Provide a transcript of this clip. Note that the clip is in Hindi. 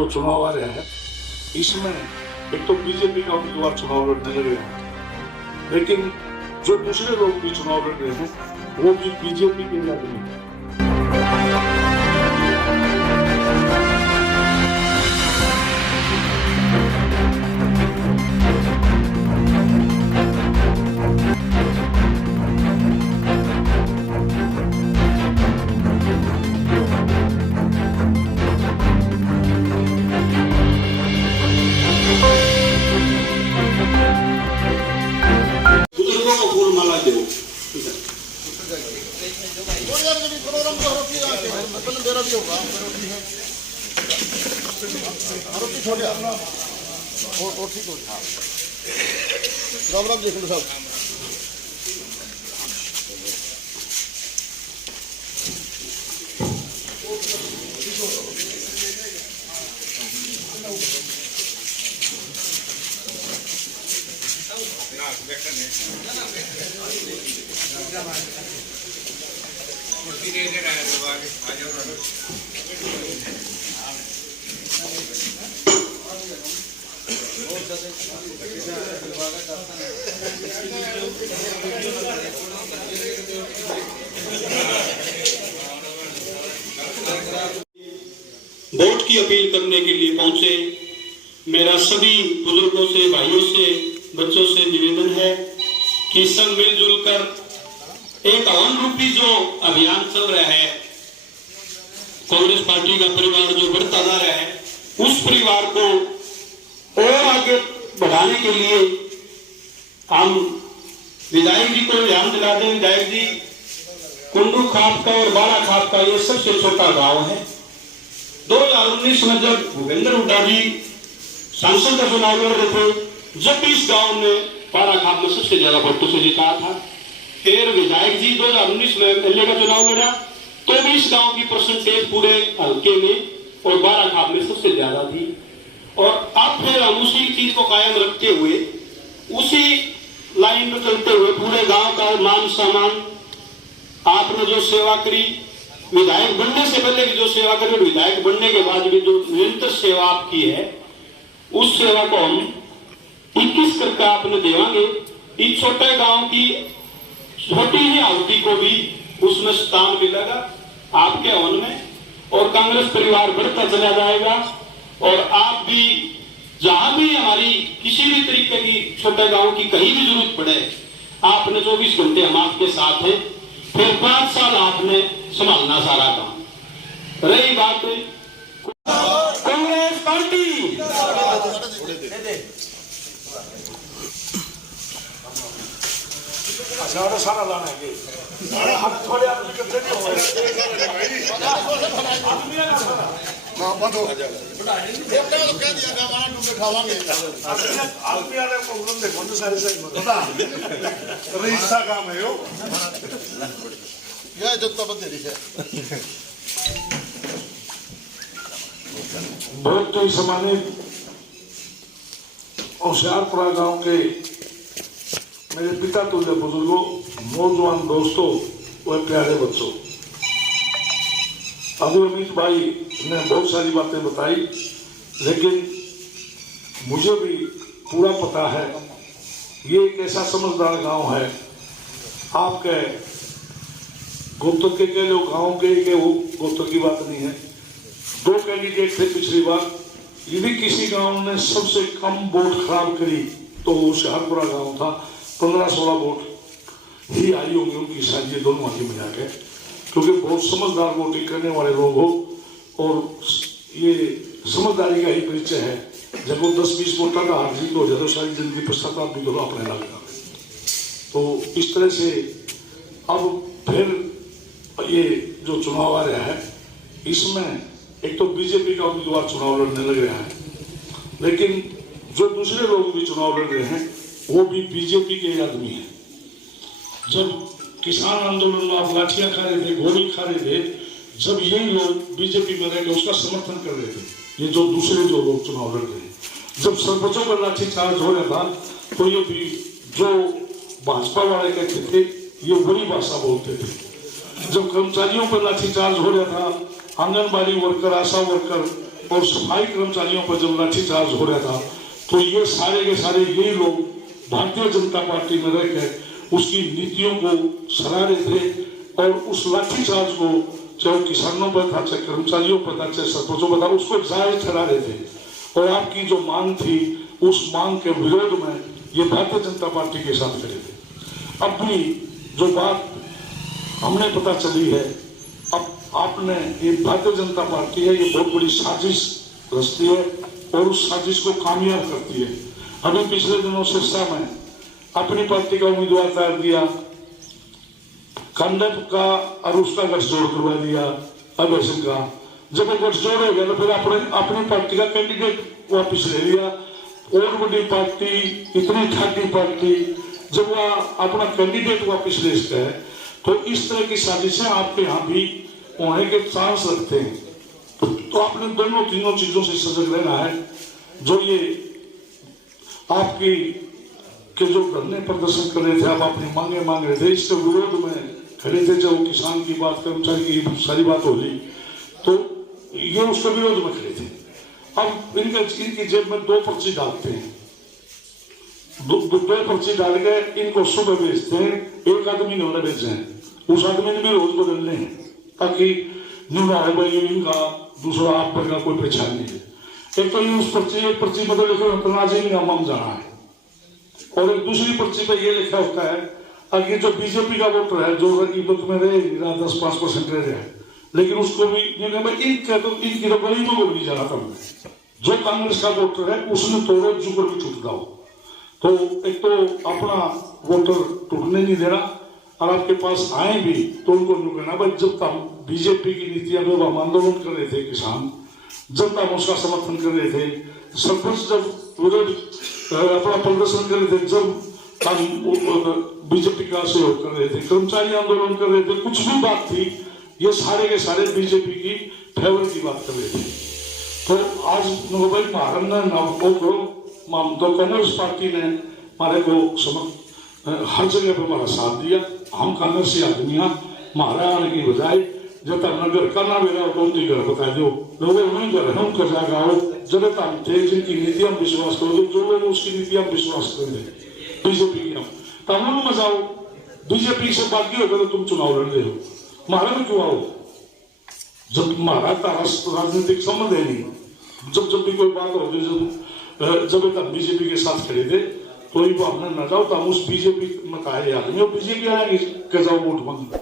जो चुनाव आ रहा है इसमें एक तो बीजेपी का उम्मीदवार चुनाव लड़ने लगे हैं, लेकिन जो दूसरे लोग भी चुनाव लड़ रहे हैं वो भी बीजेपी के आदमी हैं। राम राम जी साहब। वोट की अपील करने के लिए पहुंचे मेरा सभी बुजुर्गों से, भाइयों से, बच्चों से निवेदन है कि सब मिलजुल कर एक हवन रूपी जो अभियान चल रहा है, कांग्रेस पार्टी का परिवार जो बढ़ता जा रहा है, उस परिवार को और आगे बढ़ाने के लिए हम विधायक जी को ध्यान दिला दें। विधायक जी कुंडू खाप का और बाड़ा खाप का ये सबसे छोटा गांव है। 2019 में जब भूपेंद्र हुड्डा जी सांसद का चुनाव लड़ रहे थे, जब इस गांव ने बाड़ा खाप में सबसे ज्यादा वोटों से जिताया था। फिर विधायक जी 2019 में एमएलए का चुनाव लड़ा तो भी इस गांव की परसेंटेज पूरे हल्के में और बाड़ा खाप में सबसे ज्यादा थी। और अब फिर हम उसी चीज को कायम रखते हुए, उसी लाइन में चलते हुए पूरे गांव का मान सम्मान, आपने जो सेवा करी, विधायक बनने से पहले की जो सेवा करी, विधायक बनने के बाद भी जो निरंतर सेवा आपकी है, उस सेवा को हम 21 करके आपने देवांगे। इस छोटे गांव की छोटी ही आहुति को भी उसमें स्थान मिलेगा आपके हवन में, और कांग्रेस परिवार बढ़ता चला जाएगा। और आप भी जहां भी हमारी किसी भी तरीके की छोटे गांव की कहीं भी जरूरत पड़े, आपने 24 घंटे हम आपके साथ हैं। फिर 5 साल आपने संभालना सारा काम। रही बात कांग्रेस पार्टी, सारा लाना है थोड़े आदमी करते नहीं हो काम है यह जनता बंदेरी है। बहुत ही सम्मानित होशियारपुरा गांव के मेरे पिता तुल्य बुजुर्गों, नौजवान दोस्तों व प्यारे बच्चों, अभी अमित भाई ने बहुत सारी बातें बताई, लेकिन मुझे भी पूरा पता है ये एक ऐसा समझदार गांव है। आपके गोत्र के कह लो, गांव के वो गोत्र की बात नहीं है। 2 कैंडिडेट थे पिछली बार, यदि किसी गांव ने सबसे कम वोट खराब करी तो वो होशियारपुरा गांव था। 15-16 वोट ही आई होंगी उनकी, शायद ये दोनों आगे मिला के, क्योंकि बहुत समझदार वोटिंग करने वाले लोग हो और ये समझदारी का ही परिचय है। जब वो 10-20 वोटर का हार जीत हो जाए तो सारी जिंदगी पश्चाताप भी दोनों अपने लगेगा। तो इस तरह से अब फिर ये जो चुनाव आ रहा है इसमें एक तो बीजेपी का उम्मीदवार चुनाव लड़ने लग रहा है, लेकिन जो दूसरे लोग भी चुनाव लड़ रहे हैं वो भी बीजेपी के आदमी हैं। जब किसान आंदोलन में आप लाठियां खा रहे थे, गोली खा रहे थे, जब यही लोग बीजेपी में रह के उसका समर्थन कर रहे थे। ये जो दूसरे जो लोग चुनाव लड़ रहे हैं, जब सरपंचों पर लाठीचार्ज हो रहा था तो ये भी जो भाजपा वाले कहते थे ये बुरी भाषा बोलते थे। जब कर्मचारियों पर लाठीचार्ज हो रहा था, आंगनबाड़ी वर्कर, आशा वर्कर, और सफाई कर्मचारियों पर जब लाठीचार्ज हो रहा था तो ये सारे के सारे यही लोग भारतीय जनता पार्टी में रहकर उसकी नीतियों को सराह रहे थे और उस लाठीचार्ज को चाहे किसानों पर था, चाहे कर्मचारियों पर था, चाहे सरपंचों पर था, उसको जायज ठहरा रहे थे। और आपकी जो मांग थी उस मांग के विरोध में ये भारतीय जनता पार्टी के साथ खड़े थे। अब भी जो बात हमने पता चली है, अब आपने ये भारतीय जनता पार्टी है, ये बहुत बड़ी साजिश रचती है और उस साजिश को कामयाब करती है। अभी पिछले दिनों सिरसा में अपनी पार्टी का उम्मीदवार तैयार दिया, खंडप का और उसका गठजोड़ करवा दिया अभय सिंह का। जब वो गठजोड़ हो गया तो फिर अपनी पार्टी का कैंडिडेट वापिस ले लिया। और बड़ी पार्टी, इतनी ठाडी पार्टी, जब वह अपना कैंडिडेट वापिस ले सकता है तो इस तरह की साजिशें आपके यहाँ भी होने के चांस रखते हैं। तो आपने दोनों तीनों चीजों से सजग रहना है। जो ये आपकी के जो धरने प्रदर्शन कर रहे थे, आप अपनी मांगे मांग रहे थे, इसके विरोध में खड़े थे, चाहे वो किसान की बात, कर्मचारी की सारी बात हो रही, तो ये उसके विरोध में खड़े थे। अब इनकी जेब में 2 पर्ची डालते हैं, 2 पर्ची डाल के इनको सुबह भेजते हैं, एक आदमी ने उन्हें भेजे हैं, उस आदमी ने भी रोज बदलने हैं ताकि न्यूना हो भाई इनका दूसरा आप पर का कोई पहचान नहीं है। एक तो एक पर्ची मतलब लिखो तनाजी का मम जाना है, और एक दूसरी पर्ची पे ये लिखा होता है अगर जो बीजेपी का वोटर है जो ईबत में रहे 10-5% रह जाए, लेकिन उसको भी इनकी तो गरीबों को भी नहीं जाना था। जो कांग्रेस का वोटर है उसने तोड़ो जुकर भी टूट जाओ। तो एक तो अपना वोटर टूटने नहीं देना, और आपके पास आए भी तो उनको कहना भाई जब तक बीजेपी की नीतियां में हम आंदोलन कर रहे थे, किसान जनता में उसका समर्थन कर रहे थे, सरपंच जब विरोध अपना प्रदर्शन कर रहे थे, जब बीजेपी का सहयोग कर रहे थे, कर्मचारी आंदोलन कर रहे थे, कुछ भी बात थी ये सारे के सारे बीजेपी की फेवर की बात कर रहे थे। तो आज भाई तो कांग्रेस पार्टी ने हमारे को हर जगह पर हमारा साथ दिया। हम कांग्रेसी आदमियां हमारा आने की बजाय जब तक नगर करना मेरा तो उनकी घर बता दो, लोगों नहीं कर हम कर जाएगा जब तक थे जिनकी नीति हम विश्वास करो, जो लोग उसकी नीति हम विश्वास कर दे बीजेपी की हम तमाम मजाओ बीजेपी से बाकी होगा तो तुम चुनाव लड़ रहे हो, हमारा में क्यों आओ? जब हमारा राजनीतिक संबंध है नहीं, जब भी कोई बात होगी, जब तक बीजेपी के साथ खड़े थे तो हमने न जाओ तो हम उस बीजेपी में कहा आदमी और बीजेपी आएंगे जाओ वोट मांगने।